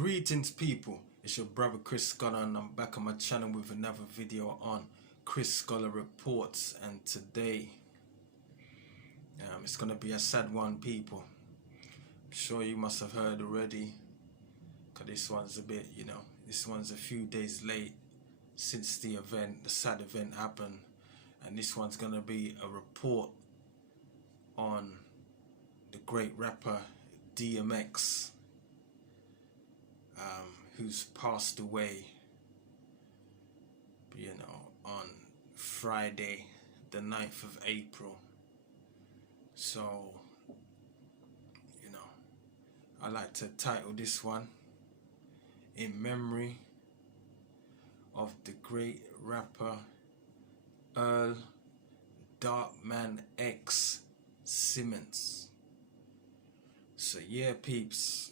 Greetings people, it's your brother Chris Scholar and I'm back on my channel with another video on Chris Scholar Reports. And today it's gonna be a sad one, people. I'm sure you must have heard already, because this one's a bit, this one's a few days late since the sad event happened, and this one's gonna be a report on the great rapper DMX, who's passed away, on Friday the 9th of April. So, I like to title this one in memory of the great rapper Earl Darkman X Simmons. So yeah, peeps,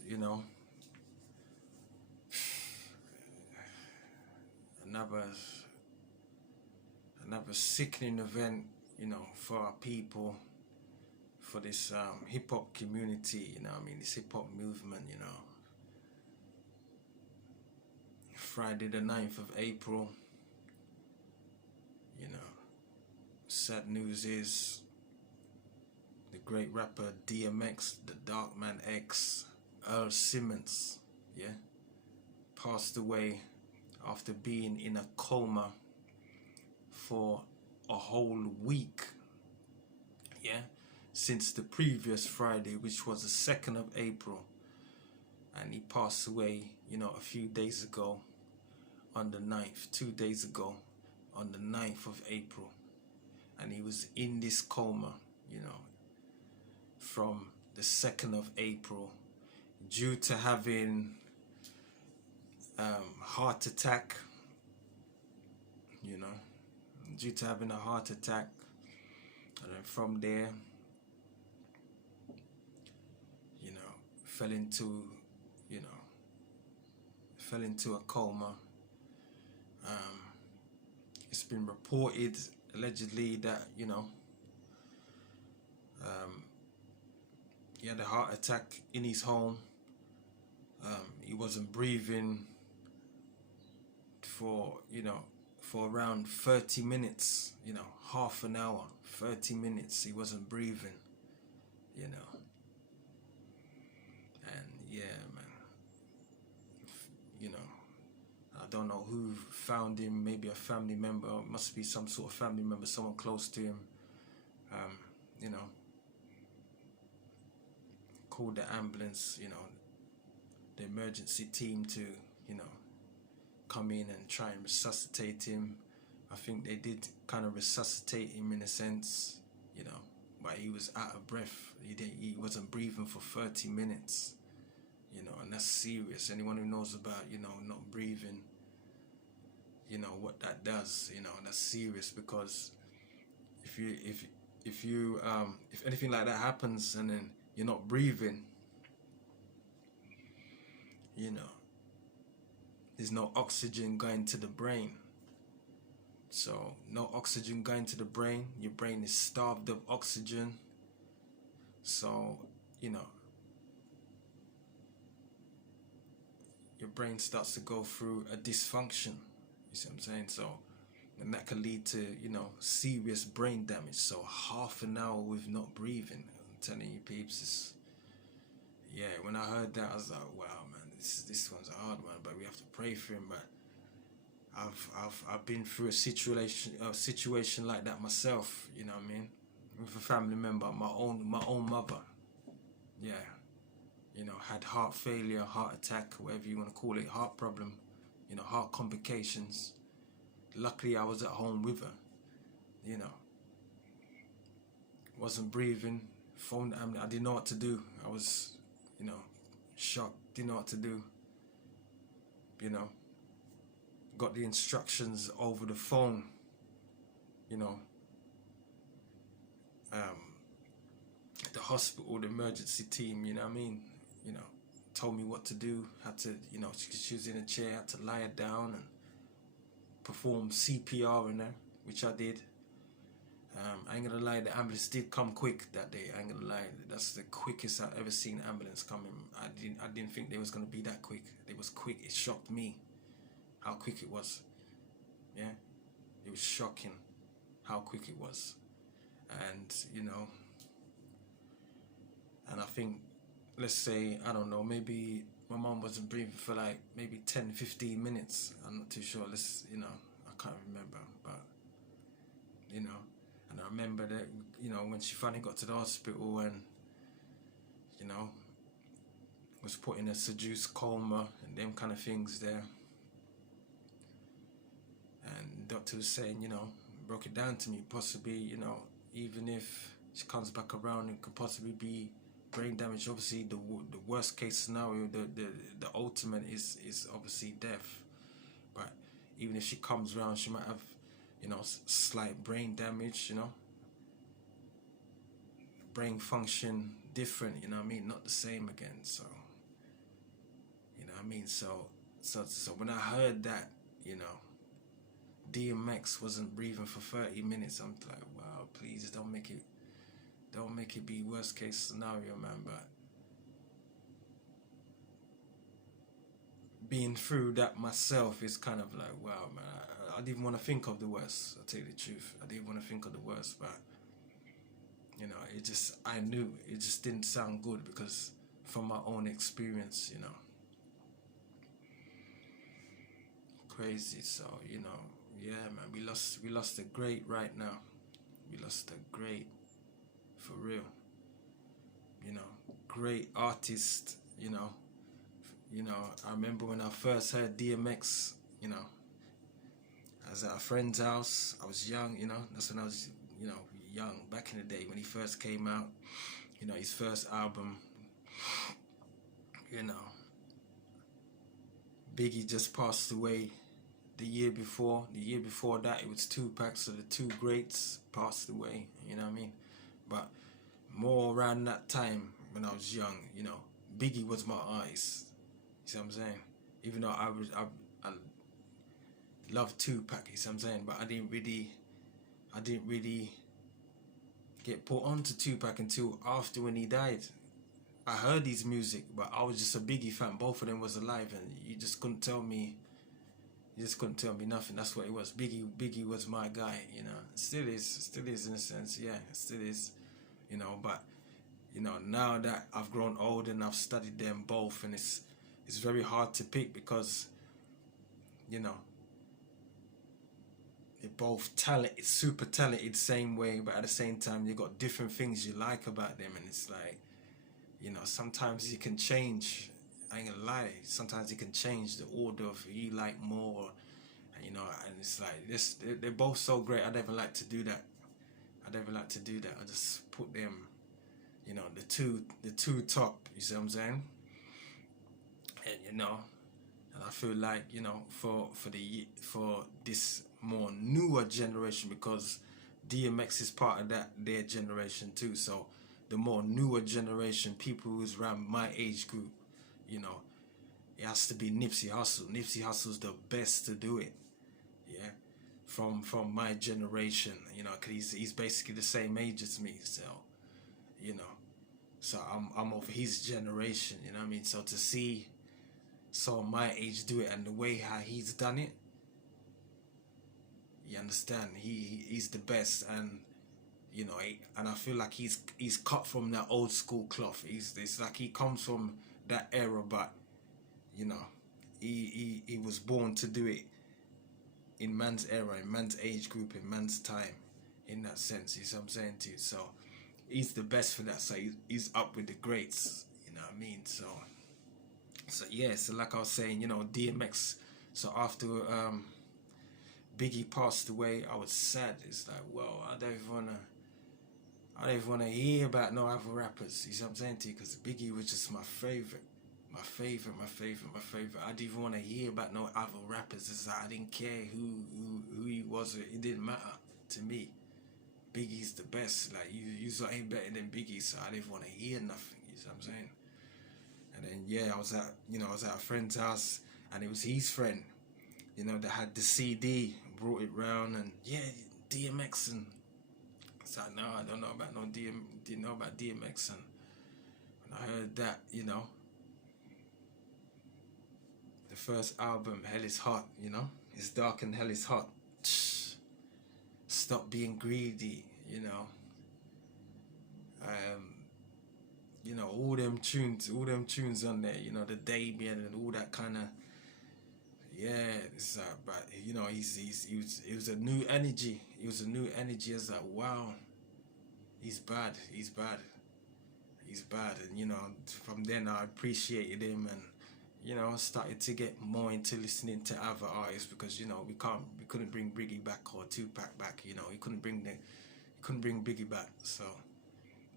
another sickening event, for our people, for this hip hop community, this hip hop movement, Friday the 9th of April, sad news is the great rapper DMX, the Darkman X, Earl Simmons, passed away after being in a coma for a whole week, since the previous Friday, which was the 2nd of April, and he passed away, a few days ago on the 9th, 2 days ago on the 9th of April, and he was in this coma, from the 2nd of April due to having heart attack, due to having a heart attack, and then from there, fell into a coma. It's been reported allegedly that he had a heart attack in his home. He wasn't breathing for around 30 minutes, half an hour, 30 minutes he wasn't breathing, and yeah, man, I don't know who found him, maybe a family member, must be some sort of family member, someone close to him, called the ambulance, the emergency team to, come in and try and resuscitate him. I think they did kind of resuscitate him in a sense, but he was out of breath. He wasn't breathing for 30 minutes, and that's serious. Anyone who knows about, not breathing, what that does, that's serious, because if anything like that happens and then you're not breathing, there's no oxygen going to the brain. So no oxygen going to the brain, your brain is starved of oxygen. So, your brain starts to go through a dysfunction. You see what I'm saying? So, and that can lead to, serious brain damage. So half an hour with not breathing, I'm telling you, peeps, when I heard that, I was like, wow, man, this one's a hard one, but we have to pray for him. But I've been through a situation like that myself, with a family member, my own mother, had heart failure, heart attack, whatever you want to call it, heart problem, heart complications. Luckily I was at home with her, wasn't breathing, phoned, I didn't know what to do. I was, shocked, didn't know what to do, got the instructions over the phone, the hospital, the emergency team, told me what to do, had to, she was in a chair, had to lie her down and perform CPR in her, which I did, I ain't gonna lie, the ambulance did come quick that day. I ain't gonna lie, that's the quickest I've ever seen ambulance coming. I didn't think they was gonna be that quick. It was quick. It shocked me how quick it was. Yeah, it was shocking how quick it was. And and I think, let's say, I don't know, maybe my mom wasn't breathing for like maybe 10-15 minutes. I'm not too sure. I can't remember, but you know, and I remember that when she finally got to the hospital and you know was put in a seduced coma and them kind of things there, and the doctor was saying, broke it down to me, possibly, even if she comes back around, it could possibly be brain damage. Obviously, the worst case scenario, the ultimate is obviously death. But even if she comes around, she might have, slight brain damage. Brain function different. You know what I mean? Not the same again. So, you know what I mean? So when I heard that, DMX wasn't breathing for 30 minutes, I'm like, wow, please don't make it be worst case scenario, man. But being through that myself is kind of like, wow, man, I didn't want to think of the worst. I'll tell you the truth, I didn't want to think of the worst. But I knew it just didn't sound good, because from my own experience, crazy. So yeah, man, we lost a great right now. We lost a great, for real. Great artist. I remember when I first heard DMX. I was at a friend's house. I was young. That's when I was young, back in the day when he first came out. His first album. Biggie just passed away the year before. The year before that, it was Tupac. So the two greats passed away. You know what I mean? But more around that time when I was young, Biggie was my eyes. You see what I'm saying? Even though I loved Tupac. You see what I'm saying? But I didn't really get put onto Tupac until after, when he died. I heard his music, but I was just a Biggie fan. Both of them was alive, and you just couldn't tell me. You just couldn't tell me nothing. That's what it was. Biggie was my guy. Still is in a sense. Yeah, it still is. But now that I've grown old and I've studied them both, and it's very hard to pick, because they're both talented, super talented, same way, but at the same time they got different things you like about them, and it's like, sometimes you can change. I ain't gonna lie. Sometimes you can change the order of who you like more, and it's like this. They're both so great. I never like to do that. I just put them, the two top. You see what I'm saying? And and I feel like for this more newer generation, because DMX is part of their generation too. So the more newer generation, people who's around my age group, it has to be Nipsey Hussle. Nipsey Hussle's the best to do it. Yeah, from my generation, because he's basically the same age as me. So so I'm of his generation. You know what I mean? So to see someone my age do it, and the way how he's done it, you understand? He's the best, and and I feel like he's cut from that old school cloth. It's like he comes from that era, but he was born to do it in man's era, in man's age group, in man's time, in that sense. You see what I'm saying to you? So he's the best for that. So he's up with the greats. You know what I mean? So yeah. So like I was saying, DMX. So after Biggie passed away, I was sad. It's like, well, I don't even wanna hear about no other rappers. You see what I'm saying to you? Because Biggie was just my favorite. My favorite. I didn't even want to hear about no other rappers. It's like I didn't care who he was. It didn't matter to me. Biggie's the best. Like you ain't better than Biggie, so I didn't want to hear nothing. You see what I'm saying? And then yeah, I was at a friend's house, and it was his friend, that had the CD, brought it round, and yeah, DMX, and So no, I don't know about no didn't know about DMX, and when I heard that, the first album, Hell is Hot, it's dark and hell is hot. Stop being greedy, um, all them tunes on there, the Damien and all that kind of, yeah, it's but he was a new energy. He was a new energy. It's like, wow, he's bad, he's bad, and from then I appreciated him, and started to get more into listening to other artists, because we couldn't bring Biggie back or Tupac back. You couldn't bring Biggie back, so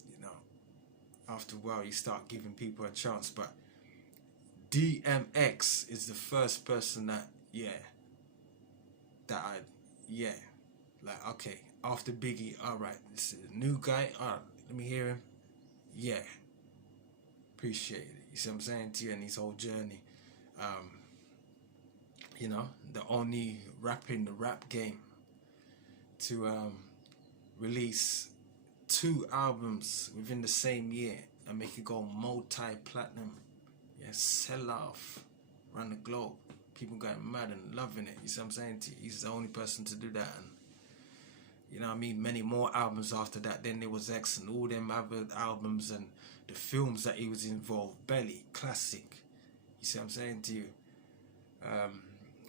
you know after a while you start giving people a chance. But DMX is the first person that, that I, yeah, like, okay, after Biggie, all right, this is a new guy, all right, let me hear him, yeah, appreciate it. You see what I'm saying to you, and his whole journey. Um, the only rapper in the rap game to release 2 albums within the same year and make it go multi-platinum. Yeah, sell off around the globe. People going mad and loving it. You see what I'm saying? He's the only person to do that. And many more albums after that. Then there was X and all them other albums, and the films that he was involved. Belly, classic. You see what I'm saying to you?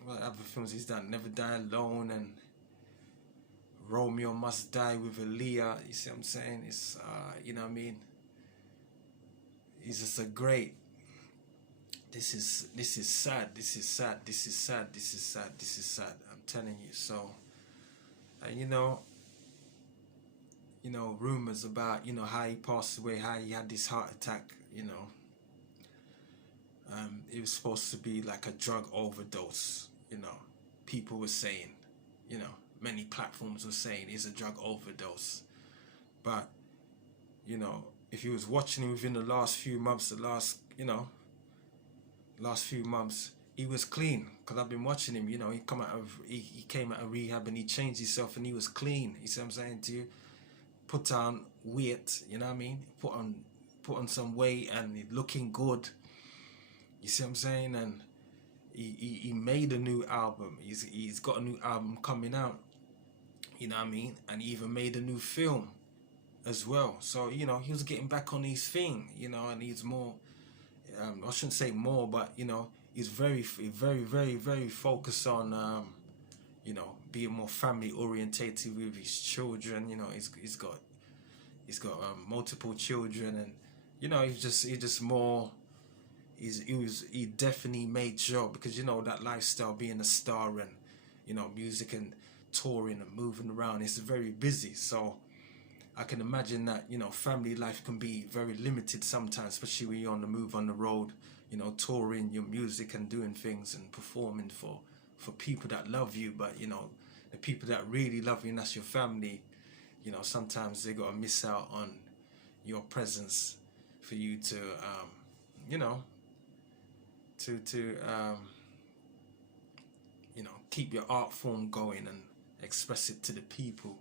What other films he's done? Never Die Alone and Romeo Must Die with Aaliyah. You see what I'm saying? It's he's just a great. This is sad. This is sad. This is sad. This is sad. This is sad. I'm telling you. So, and rumors about how he passed away, how he had this heart attack. It was supposed to be like a drug overdose. People were saying, many platforms were saying it's a drug overdose. But if you was watching him within the last few months, last few months, he was clean. Because I've been watching him. He came out of rehab and he changed himself and he was clean. You see what I'm saying to you? Put on weight. You know what I mean? Put on some weight and looking good. You see what I'm saying? And he made a new album. He's got a new album coming out. You know what I mean? And he even made a new film as well. So he was getting back on his thing. And he's more. I shouldn't say more, but he's very, very, very, very focused on being more family orientated with his children. He's got multiple children, and he's just more. He definitely made sure, because that lifestyle, being a star and music and touring and moving around, it's very busy. So I can imagine that family life can be very limited sometimes, especially when you're on the move, on the road, touring your music and doing things and performing for people that love you. But the people that really love you, and that's your family, sometimes they gotta miss out on your presence for you to keep your art form going and express it to the people,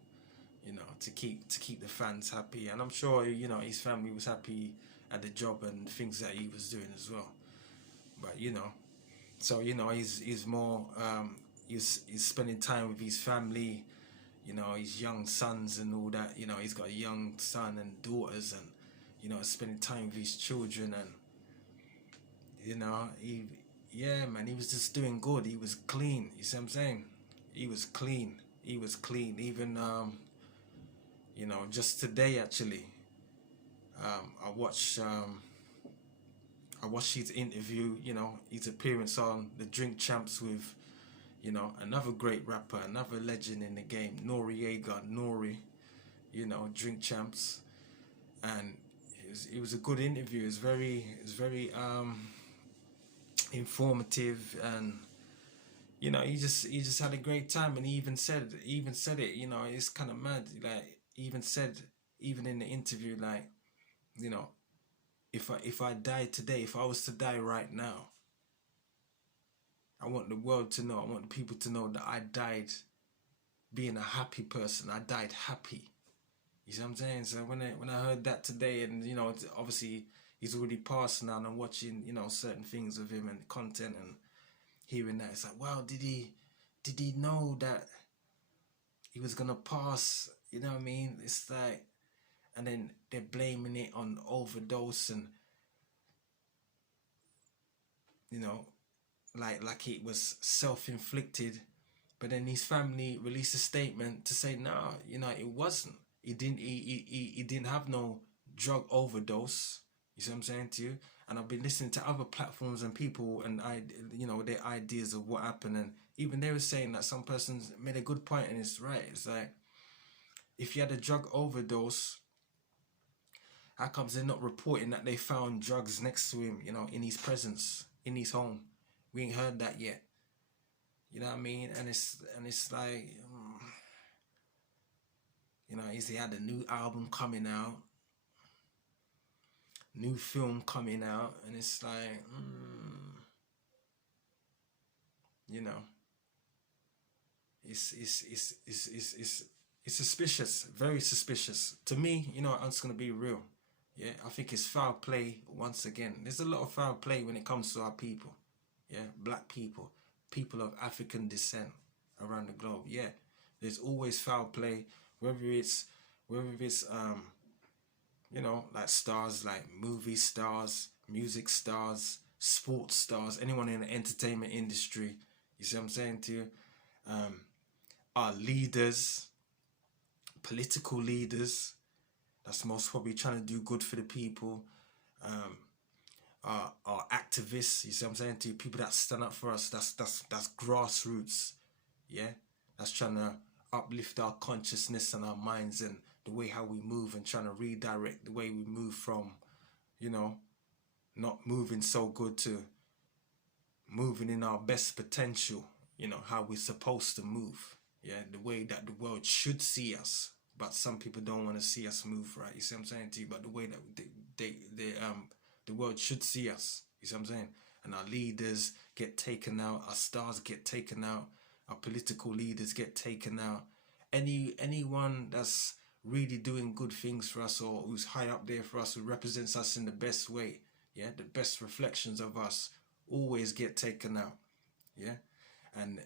to keep the fans happy. And I'm sure his family was happy at the job and things that he was doing as well. But so he's more he's spending time with his family, his young sons and all that. He's got a young son and daughters, and spending time with his children, and he was just doing good. He was clean. You see what I'm saying? He was clean. Even just today actually, I watched his interview. His appearance on the Drink Champs with another great rapper, another legend in the game, Nori. Drink Champs, and it was a good interview. It was very informative, and he just had a great time. And he even said it, it's kind of mad, like he even said, even in the interview, like if I died today, if I was to die right now, I want the world to know, I want the people to know that I died being a happy person. I died happy. You see what I'm saying? So when I heard that today, and obviously he's already passed now, and I'm watching certain things of him and content and hearing that, it's like, wow, did he know that he was gonna pass? You know what I mean? It's like, and then they're blaming it on overdose, and you know, like it was self-inflicted. But then his family released a statement to say, no, it wasn't. He didn't have no drug overdose. You see what I'm saying to you? And I've been listening to other platforms and people, and their ideas of what happened, and even they were saying that some persons made a good point, and it's right. It's like, if you had a drug overdose, how comes they're not reporting that they found drugs next to him, in his presence, in his home? We ain't heard that yet. You know what I mean? And it's like, he had a new album coming out, new film coming out, and it's like, you know, it's suspicious, very suspicious to me. I'm just gonna be real. Yeah, I think it's foul play once again. There's a lot of foul play when it comes to our people. Yeah, black people, people of African descent around the globe. Yeah, there's always foul play, whether it's like stars, like movie stars, music stars, sports stars, anyone in the entertainment industry. You see what I'm saying to you? Our leaders, political leaders, that's most probably trying to do good for the people. Our activists, you see what I'm saying to you? People that stand up for us, that's grassroots. Yeah, that's trying to uplift our consciousness and our minds and the way how we move, and trying to redirect the way we move from, not moving so good to moving in our best potential, how we're supposed to move. Yeah, the way that the world should see us, but some people don't want to see us move, right? You see what I'm saying to you? But the way that the world should see us, you see what I'm saying? And our leaders get taken out, our stars get taken out, our political leaders get taken out. Anyone that's really doing good things for us, or who's high up there for us, who represents us in the best way, yeah, the best reflections of us, always get taken out. Yeah, and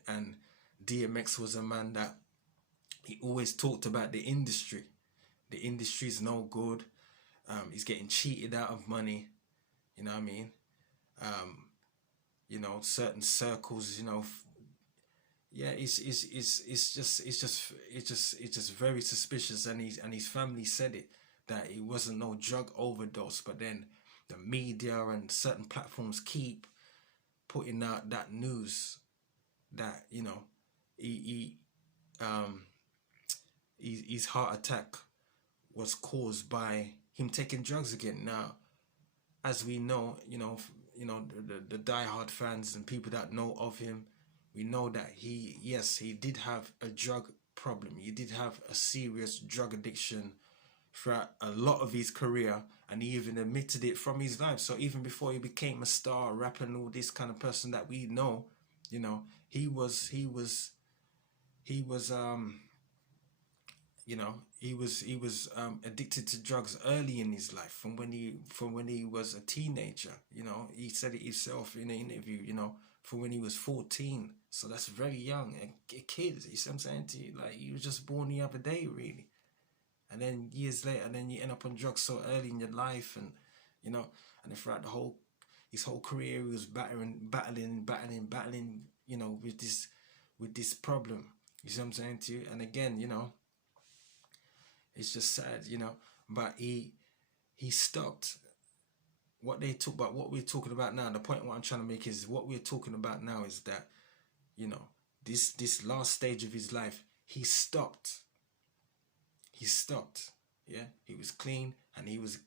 DMX was a man that he always talked about the industry. The industry's no good. He's getting cheated out of money. You know what I mean? Certain circles. Yeah, it's just very suspicious. And his family said it, that it wasn't no drug overdose. But then the media and certain platforms keep putting out that news that he his heart attack was caused by him taking drugs again. Now, as we know, the diehard fans and people that know of him, we know that he did have a drug problem. He did have a serious drug addiction throughout a lot of his career, and he even admitted it from his life. So even before he became a star, rapper, and all this kind of person that we know, he was addicted to drugs early in his life, from when he was a teenager. He said it himself in an interview, from when he was 14. So that's very young, a kid. You see what I'm saying to you? Like, he was just born the other day, really. And then years later, and then you end up on drugs so early in your life, and and then throughout his whole career, he was battling, with this problem. You see what I'm saying to you? And again, it's just sad, But he stopped. What we're talking about now, the point what I'm trying to make is, what we're talking about now is that, this last stage of his life, he stopped. Yeah, he was clean, and he was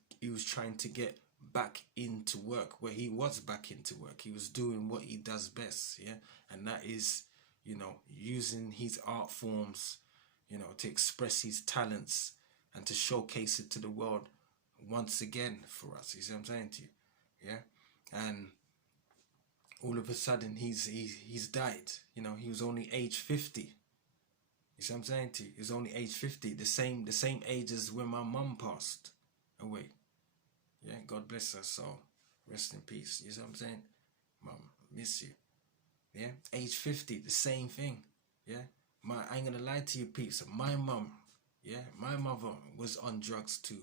trying to get back into work, where he was back into work. He was doing what he does best, yeah, and that is, using his art forms, to express his talents and to showcase it to the world once again for us. You see what I'm saying to you? Yeah, and all of a sudden he's died. He was only age 50. You see what I'm saying to you? He was only age 50, the same age as when my mum passed away. Yeah, God bless her soul. Rest in peace. You see what I'm saying? Mum, miss you. Yeah, age 50, the same thing. Yeah, I ain't gonna lie to you, peeps. My mum, yeah, my mother was on drugs too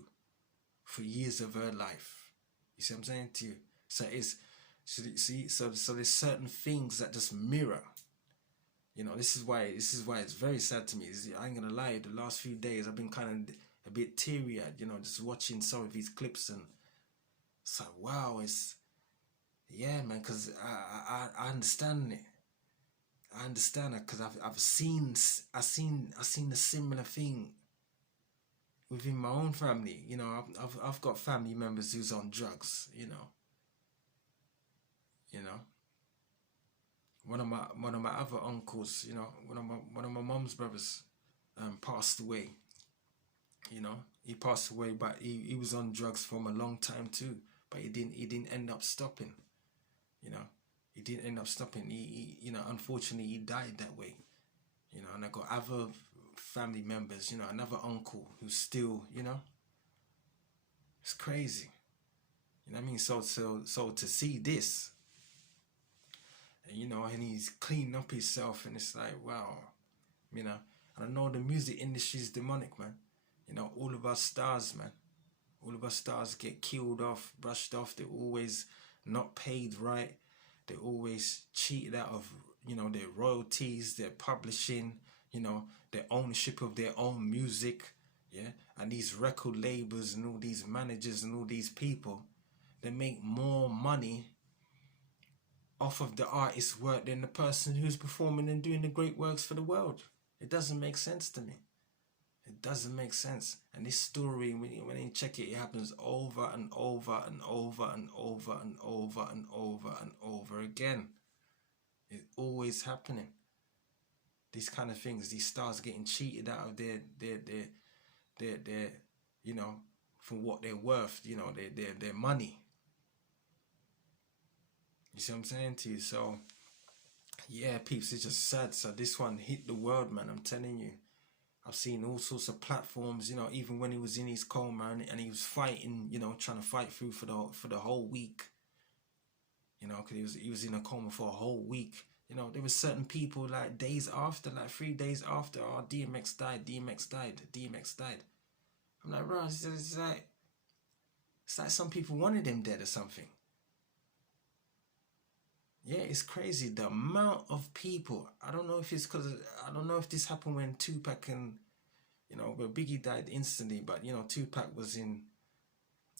for years of her life. You see what I'm saying to you? So so there's certain things that just mirror. You know, this is why it's very sad to me. I ain't gonna lie, the last few days I've been kind of a bit teary-eyed, you know, just watching some of these clips, and it's like, wow, it's, yeah, man, because I understand it. I understand it because I've seen the similar thing within my own family. You know, I've got family members who's on drugs. You know, one of my other uncles. You know, one of my mom's brothers, passed away. You know, he passed away, but he was on drugs from a long time too. But he didn't end up stopping. You know, he didn't end up stopping. You know, unfortunately, he died that way. You know, and I got other family members. You know, another uncle who's still. You know, it's crazy. You know what I mean? So to see this, and you know, and he's cleaned up himself, and it's like, wow. You know, and I know the music industry is demonic, man. You know, all of our stars, man. All of our stars get killed off, brushed off. They're always not paid right. They're always cheated out of, you know, their royalties, their publishing, you know, their ownership of their own music. Yeah. And these record labels and all these managers and all these people, they make more money off of the artist's work than the person who's performing and doing the great works for the world. It doesn't make sense to me. It doesn't make sense. And this story, when you check it, it happens over and over and over and over and over and over and over again. It's always happening. These kind of things, these stars getting cheated out of their you know, for what they're worth, you know, their money. You see what I'm saying to you? So, yeah, peeps, it's just sad. So this one hit the world, man. I'm telling you. I've seen all sorts of platforms, you know, even when he was in his coma and he was fighting, you know, trying to fight through for the whole week, you know, because he was in a coma for a whole week. You know, there were certain people like days after, like 3 days after, oh, DMX died. I'm like, bro, it's like some people wanted him dead or something. Yeah, it's crazy the amount of people. I don't know if it's because I don't know if this happened when Tupac and, you know, well, Biggie died instantly, but you know, Tupac was in,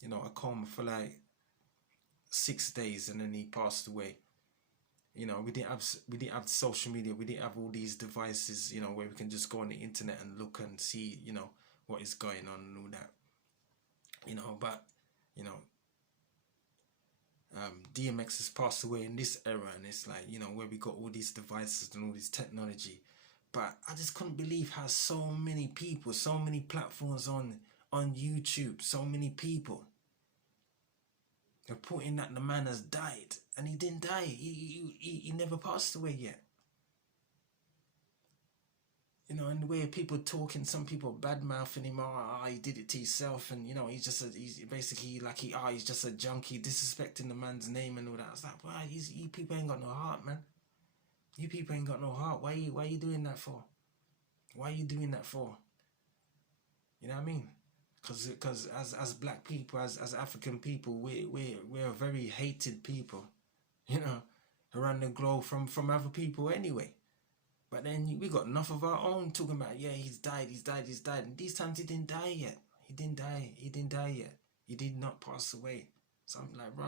you know, a coma for like 6 days and then he passed away. You know, we didn't have social media, we didn't have all these devices, you know, where we can just go on the internet and look and see, you know, what is going on and all that. You know, but you know, DMX has passed away in this era, and it's like, you know, where we got all these devices and all this technology. But I just couldn't believe how so many people, so many platforms on YouTube, so many people they're putting that the man has died, and he didn't die. He never passed away yet. You know, and the way people talking, some people bad mouthing him, oh, he did it to himself, and you know, he's basically like he's just a junkie, disrespecting the man's name and all that. I was like, wow, you people ain't got no heart, man. You people ain't got no heart. Why you doing that for? Why are you doing that for? You know what I mean? Because as black people, as African people, we're a very hated people, you know, around the globe from other people anyway. But then we got enough of our own talking about, yeah, he's died. And these times he didn't die yet. He didn't die yet. He did not pass away. So I'm like, bro,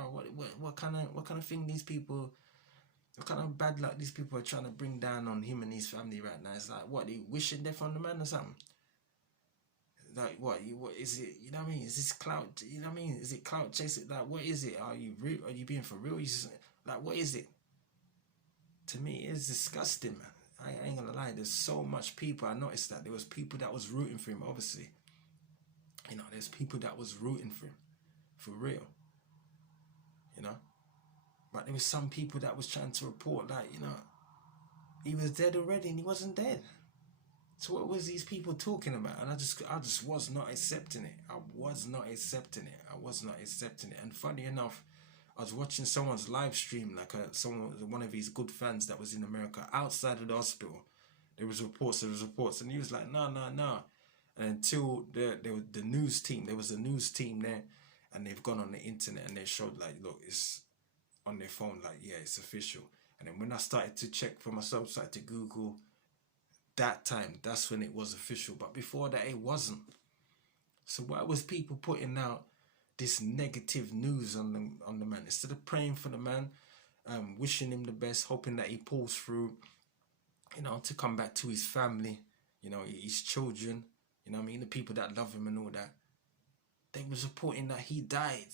what kind of thing these people, what kind of bad luck these people are trying to bring down on him and his family right now? It's like, what, they wishing death on the man or something? Like, what is it? You know what I mean? Is this clout? You know what I mean? Is it clout chasing? Like, what is it? Are you real? Are you being for real? Like, what is it? To me, it's disgusting, man. I ain't gonna lie, there's so much people. I noticed that there was people that was rooting for him, obviously. You know, there's people that was rooting for him, for real. You know, but there was some people that was trying to report, like, you know, he was dead already and he wasn't dead. So what was these people talking about? And I just was not accepting it. I was not accepting it. I was not accepting it. And funny enough, I was watching someone's live stream, like one of his good fans that was in America outside of the hospital. There was reports, and he was like, no, no, no. And until the news team, there was a news team there, and they've gone on the internet and they showed like, look, it's on their phone, like, yeah, it's official. And then when I started to check for myself, started to Google, that time, that's when it was official. But before that, it wasn't. So why was people putting out this negative news on the man instead of praying for the man, wishing him the best, hoping that he pulls through, you know, to come back to his family, you know, his children, you know what I mean, the people that love him and all that. They was reporting that he died.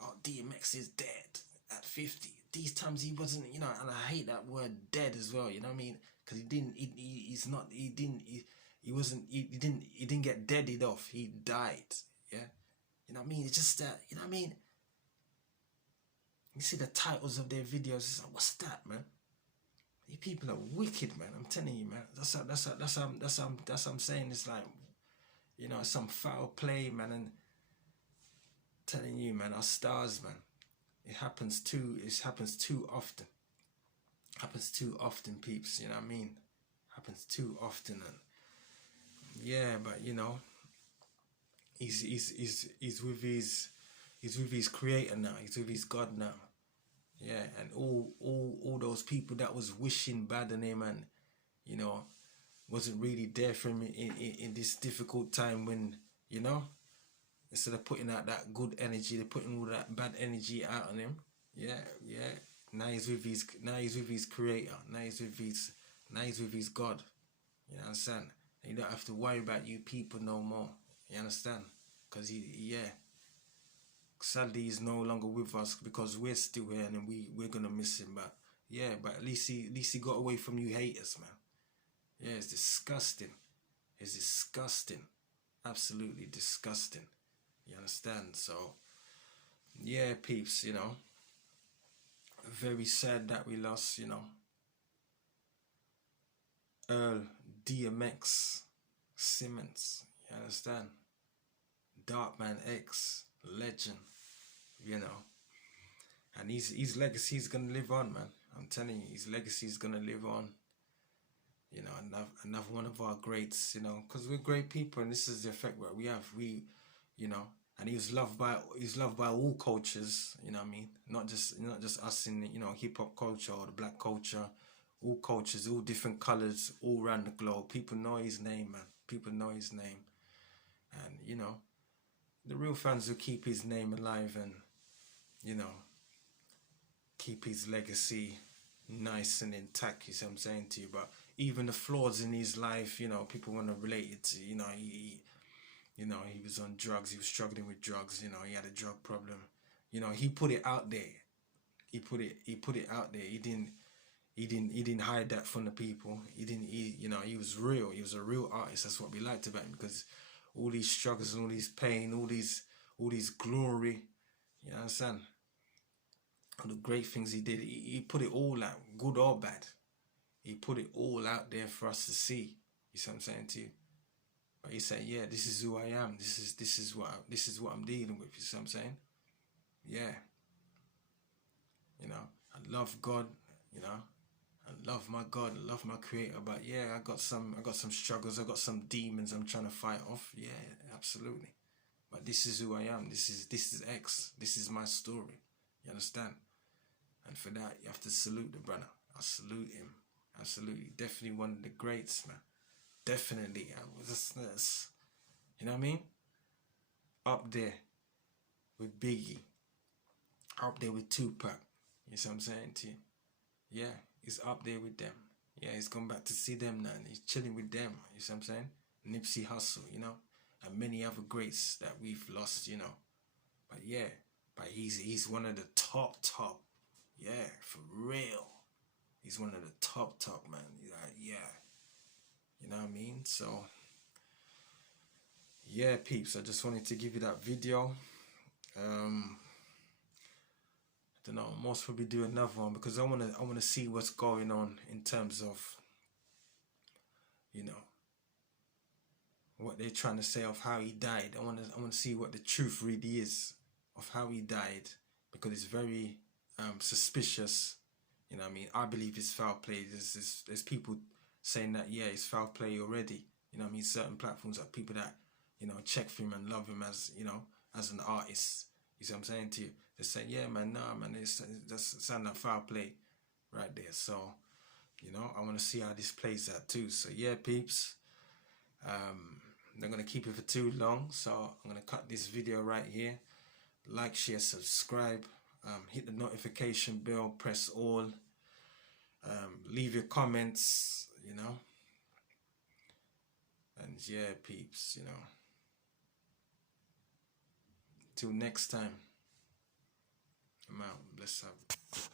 Oh, DMX is dead at 50. These times he wasn't, you know, and I hate that word dead as well, you know what I mean? Because he didn't get deaded off. He died, yeah? You know what I mean? It's just that, you know what I mean? You see the titles of their videos, it's like, what's that, man? You people are wicked, man. I'm telling you, man. That's what I'm saying. It's like, you know, some foul play, man. And telling you, man, our stars, man. It happens too often. Happens too often, peeps. You know what I mean? Happens too often, and yeah, but you know, he's with his creator now. He's with his God now. Yeah, and all those people that was wishing bad on him and, you know, wasn't really there for him in this difficult time when, you know, instead of putting out that good energy, they're putting all that bad energy out on him. Yeah, yeah. Now he's with his creator. Now he's with his God. You understand? And you don't have to worry about you people no more. You understand? Because sadly he's no longer with us because we're still here and we're gonna miss him. But yeah, but at least he got away from you haters, man. Yeah, it's disgusting. It's disgusting. Absolutely disgusting. You understand? So yeah, peeps, you know. Very sad that we lost, you know, Earl, DMX, Simmons, you understand? Darkman X, legend, you know. And his legacy is gonna live on, man. I'm telling you, his legacy is gonna live on. You know, another one of our greats, you know, because we're great people, and this is the effect that we have. You know, and he was loved by all cultures. You know what I mean? Not just us in, you know, hip hop culture or the black culture. All cultures, all different colors, all around the globe. People know his name, man. People know his name, and you know, the real fans will keep his name alive and, you know, keep his legacy nice and intact. You see what I'm saying to you? But even the flaws in his life, you know, people want to relate it to, you know, he was on drugs, he was struggling with drugs, you know, he had a drug problem. You know, he put it out there. He put it out there. He didn't hide that from the people. You know, he was real. He was a real artist. That's what we liked about him, because all these struggles and all these pain, all these glory, you know what I'm saying? All the great things he did, he put it all out, good or bad. He put it all out there for us to see. You see what I'm saying to you? But he said, yeah, this is who I am. This is what I'm dealing with. You see what I'm saying? Yeah. You know, I love God. You know, I love my God. I love my Creator. But yeah, I got some struggles. I got some demons I'm trying to fight off. Yeah, absolutely. But this is who I am. This is X. This is my story. You understand? And for that, you have to salute the brother. I salute him. Absolutely. Definitely one of the greats, man. Definitely. You know what I mean? Up there with Biggie. Up there with Tupac. You see what I'm saying to you? Yeah, he's up there with them. Yeah, he's gone back to see them now. And he's chilling with them. You see what I'm saying? Nipsey Hussle, you know? And many other greats that we've lost, you know. But yeah, but he's one of the top. Yeah, for real. He's one of the top, man. Yeah. You know what I mean? So, yeah, peeps. I just wanted to give you that video. I don't know. Most probably do another one because I wanna see what's going on in terms of, you know, what they're trying to say of how he died. I want to see what the truth really is of how he died, because it's very suspicious. You know what I mean? I believe it's foul play. There's people saying that, yeah, it's foul play already. You know what I mean? Certain platforms are people that, you know, check for him and love him as, you know, as an artist. You see what I'm saying to you? They're saying, yeah, man, nah, man, that's sound like foul play right there. So, you know, I want to see how this plays out too. So yeah, peeps. I'm not going to keep it for too long, so I'm going to cut this video right here. Like, share, subscribe, hit the notification bell, press all, leave your comments, you know, and yeah, peeps, you know, till next time, I'm out. Bless up.